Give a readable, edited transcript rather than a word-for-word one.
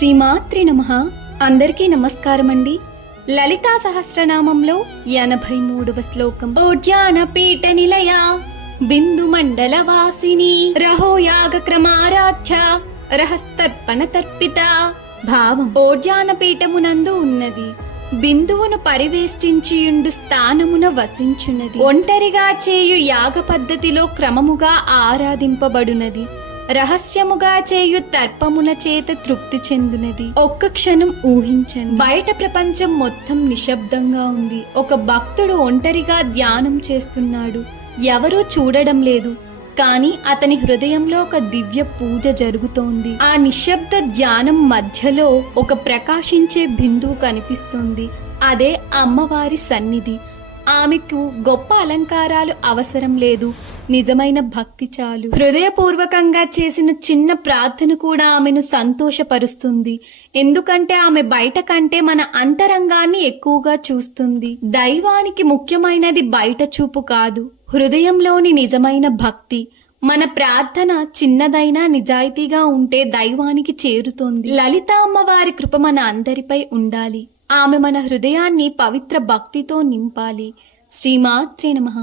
శ్రీమాత్రి నమః. అందరికీ నమస్కారమండి. లలితా సహస్రనామంలో 83వ శ్లోకం. ఓడ్యాన పీఠ నిలయ బిందు మండల వాసిని రహో యాగ క్రమారాధ్య రహస్తర్పణ తర్పిత. భావం: ఓడ్యాన పీఠమునందు ఉన్నది, బిందువును పరివేష్టించియుండు స్థానమున వసించున్నది, ఒంటరిగా చేయు యాగ పద్ధతిలో క్రమముగా ఆరాధింపబడునది, రహస్యముగా చేయు తర్పమున చేత తృప్తి చెందునది. ఒక్క క్షణం ఊహించండి, బయట ప్రపంచం మొత్తం నిశ్శబ్దంగా ఉంది. ఒక భక్తుడు ఒంటరిగా ధ్యానం చేస్తున్నాడు. ఎవరూ చూడడం లేదు, కానీ అతని హృదయంలో ఒక దివ్య పూజ జరుగుతోంది. ఆ నిశ్శబ్ద ధ్యానం మధ్యలో ఒక ప్రకాశించే బిందువు కనిపిస్తుంది. అదే అమ్మవారి సన్నిధి. ఆమెకు గొప్ప అలంకారాలు అవసరం లేదు, నిజమైన భక్తి చాలు. హృదయపూర్వకంగా చేసిన చిన్న ప్రార్థన కూడా ఆమెను సంతోషపరుస్తుంది. ఎందుకంటే ఆమె బయట కంటే మన అంతరంగాన్ని ఎక్కువగా చూస్తుంది. దైవానికి ముఖ్యమైనది బయట చూపు కాదు, హృదయంలోని నిజమైన భక్తి. మన ప్రార్థన చిన్నదైనా నిజాయితీగా ఉంటే దైవానికి చేరుతుంది. లలిత అమ్మవారి కృప మన అందరిపై ఉండాలి. ఆమె మన హృదయాన్ని పవిత్ర భక్తితో నింపాలి. శ్రీమాత్రే నమః.